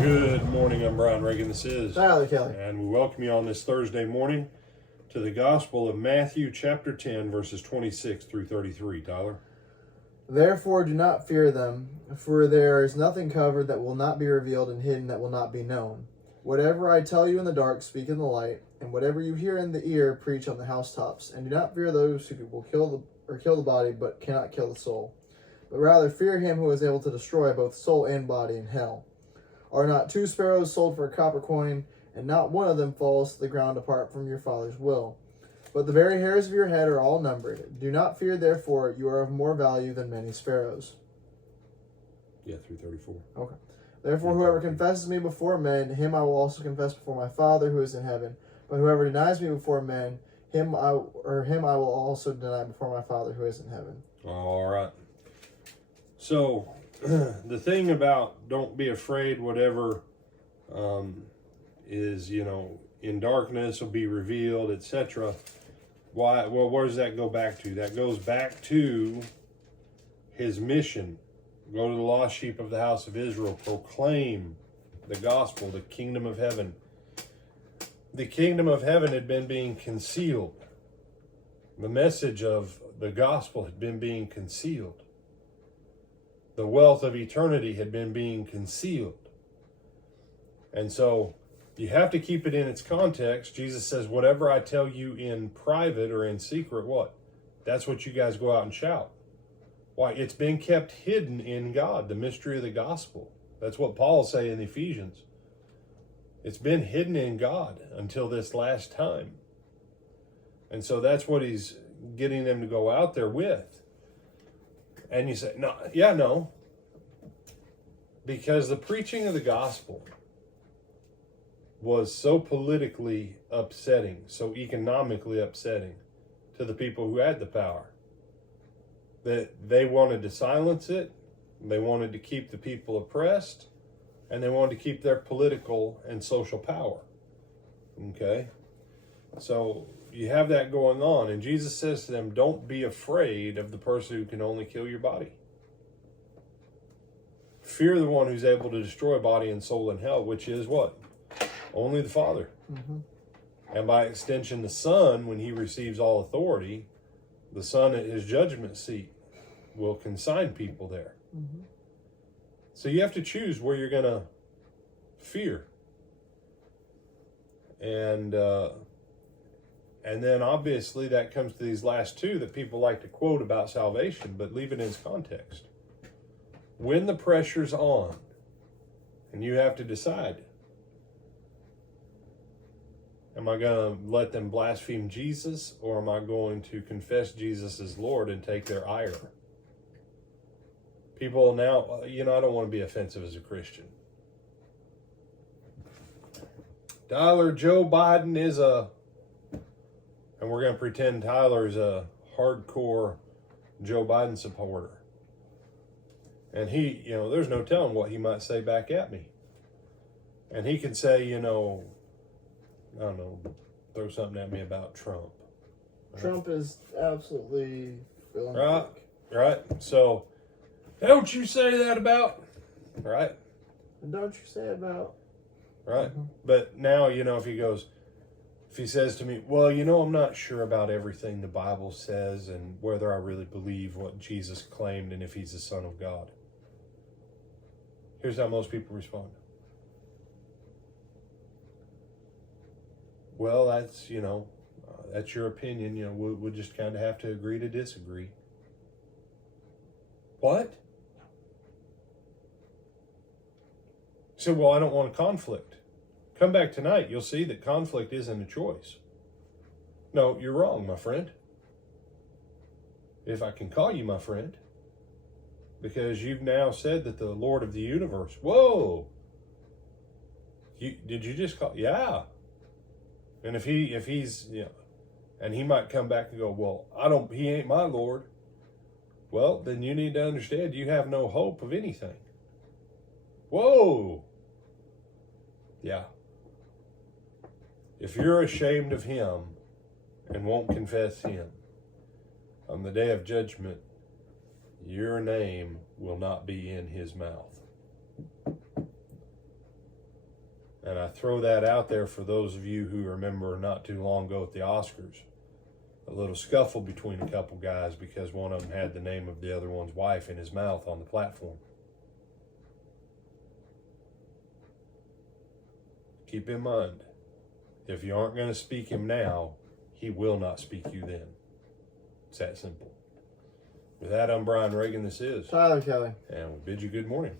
Good morning, I'm Brian Reagan, this is Tyler Kelly. and we welcome you on this Thursday morning to the Gospel of Matthew chapter 10 verses 26 through 33. Tyler? Therefore do not fear them, for there is nothing covered that will not be revealed, and hidden that will not be known. Whatever I tell you in the dark, speak in the light, and whatever you hear in the ear, preach on the housetops. And do not fear those who will kill the body, but cannot kill the soul. But rather fear him who is able to destroy both soul and body in hell. Are not 2 sparrows sold for a copper coin, and not one of them falls to the ground apart from your Father's will? But the very hairs of your head are all numbered. Do not fear, therefore, you are of more value than many sparrows. Yeah, through 34. Okay. Therefore, whoever confesses me before men, him I will also confess before my Father who is in heaven. But whoever denies me before men, him I will also deny before my Father who is in heaven. All right. So, the thing about don't be afraid, whatever is, in darkness will be revealed, etc. Why? Well, where does that go back to? That goes back to his mission. Go to the lost sheep of the house of Israel. Proclaim the gospel, the kingdom of heaven. The kingdom of heaven had been being concealed. The message of the gospel had been being concealed. The wealth of eternity had been being concealed. And so you have to keep it in its context. Jesus says, whatever I tell you in private or in secret, what? That's what you guys go out and shout. Why? It's been kept hidden in God, the mystery of the gospel. That's what Paul's saying in Ephesians. It's been hidden in God until this last time. And so that's what he's getting them to go out there with. And you say, no. Because the preaching of the gospel was so politically upsetting, so economically upsetting to the people who had the power, that they wanted to silence it, they wanted to keep the people oppressed, and they wanted to keep their political and social power. Okay? So you have that going on, and Jesus says to them, don't be afraid of the person who can only kill your body. Fear the one who's able to destroy body and soul in hell, which is what? Only the Father. Mm-hmm. And by extension, the Son, when he receives all authority, the Son at his judgment seat will consign people there. Mm-hmm. So you have to choose where you're going to fear. And then obviously that comes to these last two that people like to quote about salvation, but leave it in its context. When the pressure's on, and you have to decide, am I going to let them blaspheme Jesus, or am I going to confess Jesus as Lord and take their ire? People now, I don't want to be offensive as a Christian. Tyler, Joe Biden is and we're going to pretend Tyler's a hardcore Joe Biden supporter. And he, there's no telling what he might say back at me. And he could say, I don't know, throw something at me about Trump. Trump is absolutely right. So, don't you say that about, right? And don't you say about, right? Mm-hmm. But now, if he says to me, well, I'm not sure about everything the Bible says and whether I really believe what Jesus claimed and if he's the Son of God. Here's how most people respond. Well, that's, that's your opinion. We'll just kind of have to agree to disagree. What? So, well, I don't want a conflict. Come back tonight, you'll see that conflict isn't a choice. No, you're wrong, my friend. If I can call you my friend. Because you've now said that the Lord of the universe, whoa! Did you just call? Yeah. And if he's, and he might come back and go, well, he ain't my Lord. Well, then you need to understand you have no hope of anything. Whoa! Yeah. If you're ashamed of him and won't confess him, on the day of judgment, your name will not be in his mouth. And I throw that out there for those of you who remember not too long ago at the Oscars. A little scuffle between a couple guys because one of them had the name of the other one's wife in his mouth on the platform. Keep in mind, if you aren't going to speak him now, he will not speak you then. It's that simple. With that, I'm Brian Reagan. This is Tyler Kelly. And we bid you good morning.